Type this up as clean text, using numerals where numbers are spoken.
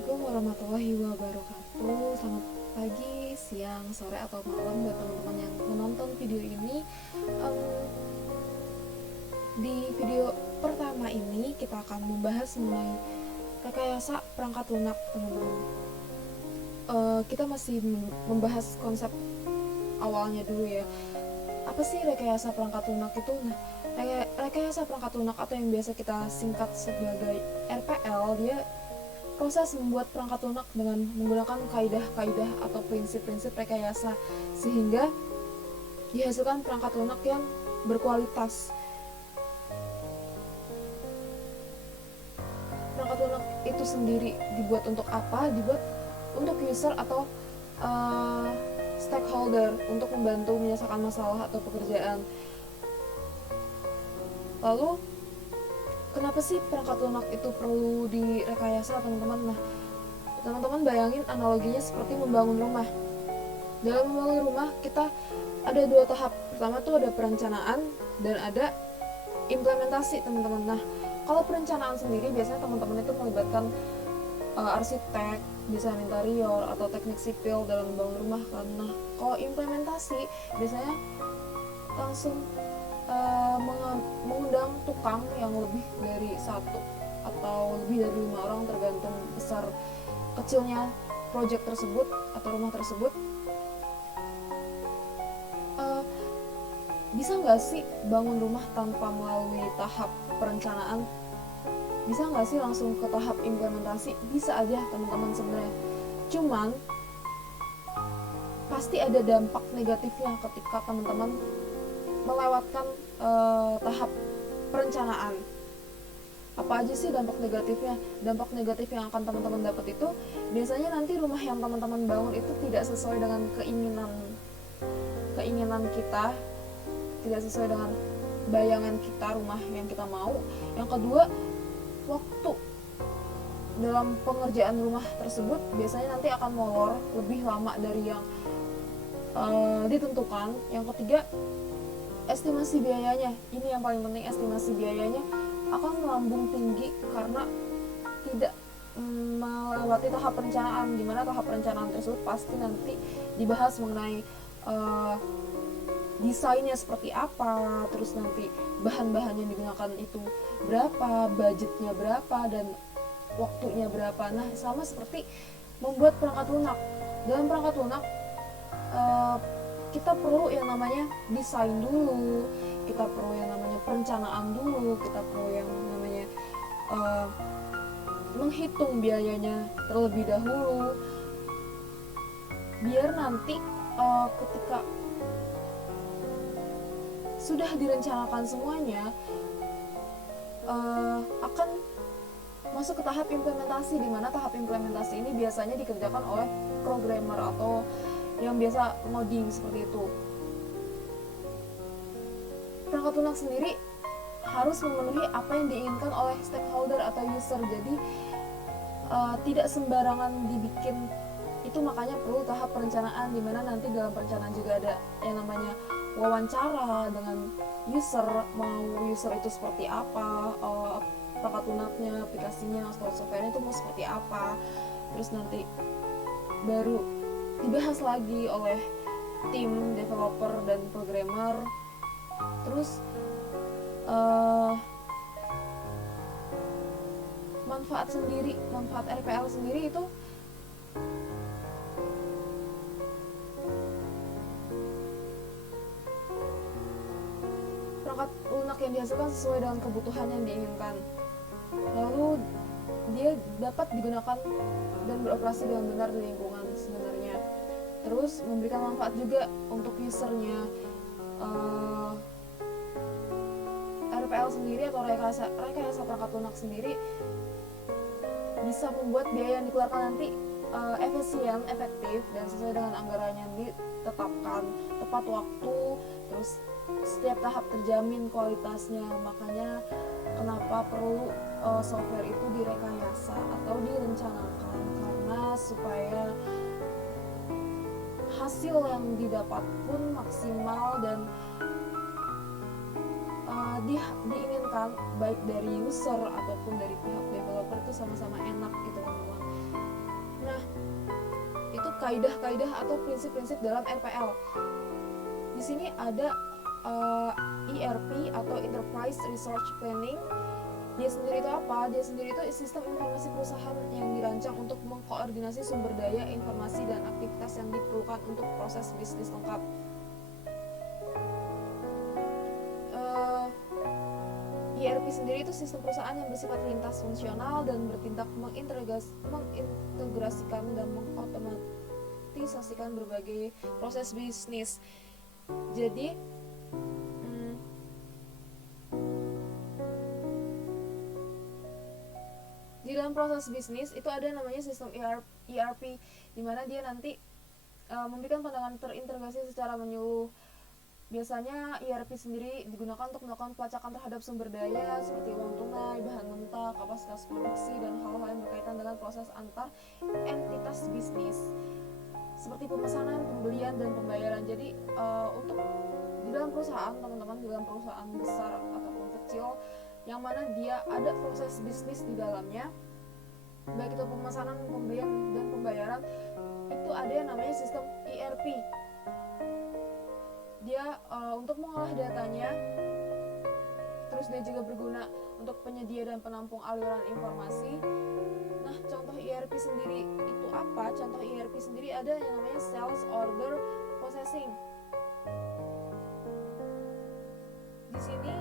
Assalamualaikum warahmatullahi wabarakatuh. Selamat pagi, siang, sore, atau malam buat teman-teman yang menonton video ini. Em, di video pertama ini kita akan membahas mengenai rekayasa perangkat lunak, teman-teman. Kita masih membahas konsep awalnya dulu ya. Apa sih rekayasa perangkat lunak itu? Nah, rekayasa perangkat lunak atau yang biasa kita singkat sebagai RPL, dia proses membuat perangkat lunak dengan menggunakan kaidah-kaidah atau prinsip-prinsip rekayasa sehingga dihasilkan perangkat lunak yang berkualitas. Perangkat lunak itu sendiri dibuat untuk apa? Dibuat untuk user atau stakeholder untuk membantu menyelesaikan masalah atau pekerjaan. Lalu kenapa sih perangkat lunak itu perlu direkayasa, teman-teman? Nah, teman-teman bayangin analoginya seperti membangun rumah. Dalam membangun rumah kita ada dua tahap. Pertama tuh ada perencanaan dan ada implementasi, teman-teman. Nah, kalau perencanaan sendiri biasanya teman-teman itu melibatkan arsitek, desain interior atau teknik sipil dalam membangun rumah kan. Nah, kalau implementasi biasanya langsung mengundang tukang yang lebih dari satu atau lebih dari 5 orang tergantung besar kecilnya project tersebut atau rumah tersebut. Bisa nggak sih bangun rumah tanpa melalui tahap perencanaan? Bisa nggak sih langsung ke tahap implementasi? Bisa aja, teman-teman, sebenarnya. Cuman pasti ada dampak negatifnya ketika teman-teman melewatkan tahap perencanaan. Apa aja sih dampak negatifnya? Dampak negatif yang akan teman-teman dapat itu biasanya nanti rumah yang teman-teman bangun itu tidak sesuai dengan keinginan kita, tidak sesuai dengan bayangan kita rumah yang kita mau. Yang kedua, waktu dalam pengerjaan rumah tersebut biasanya nanti akan molor lebih lama dari yang ditentukan. Yang ketiga, estimasi biayanya. Ini yang paling penting, estimasi biayanya akan melambung tinggi karena tidak melewati tahap perencanaan, di mana tahap perencanaan tersebut pasti nanti dibahas mengenai desainnya seperti apa, terus nanti bahan-bahan yang digunakan itu berapa, budgetnya berapa, dan waktunya berapa. Nah, sama seperti membuat perangkat lunak. Dalam perangkat lunak kita perlu yang namanya desain dulu, kita perlu yang namanya perencanaan dulu, kita perlu yang namanya menghitung biayanya terlebih dahulu, biar nanti ketika sudah direncanakan semuanya akan masuk ke tahap implementasi, di mana tahap implementasi ini biasanya dikerjakan oleh programmer atau yang biasa ngoding seperti itu. Perangkat lunak sendiri harus memenuhi apa yang diinginkan oleh stakeholder atau user, jadi tidak sembarangan dibikin. Itu makanya perlu tahap perencanaan, di mana nanti dalam perencanaan juga ada yang namanya wawancara dengan user, mau user itu seperti apa, perangkat lunaknya, aplikasinya, software-nya itu mau seperti apa. Terus nanti baru dibahas lagi oleh tim developer dan programmer. Terus manfaat RPL sendiri itu perangkat lunak yang dihasilkan sesuai dengan kebutuhan yang diinginkan. Lalu dia dapat digunakan dan beroperasi dengan benar di lingkungan sebenarnya. Terus memberikan manfaat juga untuk usernya. RPL sendiri atau rekayasa perangkat lunak sendiri bisa membuat biaya yang dikeluarkan nanti efisien, efektif, dan sesuai dengan anggaran yang ditetapkan, tepat waktu, terus setiap tahap terjamin kualitasnya. Makanya kenapa perlu software itu direkayasa atau direncanakan, karena supaya hasil yang didapat pun maksimal dan diinginkan baik dari user ataupun dari pihak developer itu sama-sama enak gitu, teman-teman. Nah, itu kaidah-kaidah atau prinsip-prinsip dalam RPL. Di sini ada ERP atau Enterprise Resource Planning. Dia sendiri itu apa? Dia sendiri itu sistem informasi perusahaan yang dirancang untuk mengkoordinasi sumber daya, informasi, dan aktivitas yang diperlukan untuk proses bisnis lengkap. ERP sendiri itu sistem perusahaan yang bersifat lintas fungsional dan bertindak mengintegrasikan dan mengautomatisasikan berbagai proses bisnis. Jadi di dalam proses bisnis itu ada namanya sistem ERP, di mana dia nanti memberikan pandangan terintegrasi secara menyeluruh. Biasanya ERP sendiri digunakan untuk melakukan pelacakan terhadap sumber daya seperti uang tunai, bahan mentah, kapasitas produksi, dan hal-hal yang berkaitan dengan proses antar entitas bisnis seperti pemesanan, pembelian, dan pembayaran. Jadi untuk di dalam perusahaan, teman-teman, di dalam perusahaan besar ataupun kecil yang mana dia ada proses bisnis di dalamnya, baik itu pemesanan, pembelian, dan pembayaran, itu ada yang namanya sistem ERP. Dia untuk mengolah datanya, terus dia juga berguna untuk penyedia dan penampung aliran informasi. Nah, contoh ERP sendiri itu apa? Contoh ERP sendiri ada yang namanya Sales Order Processing. Di sini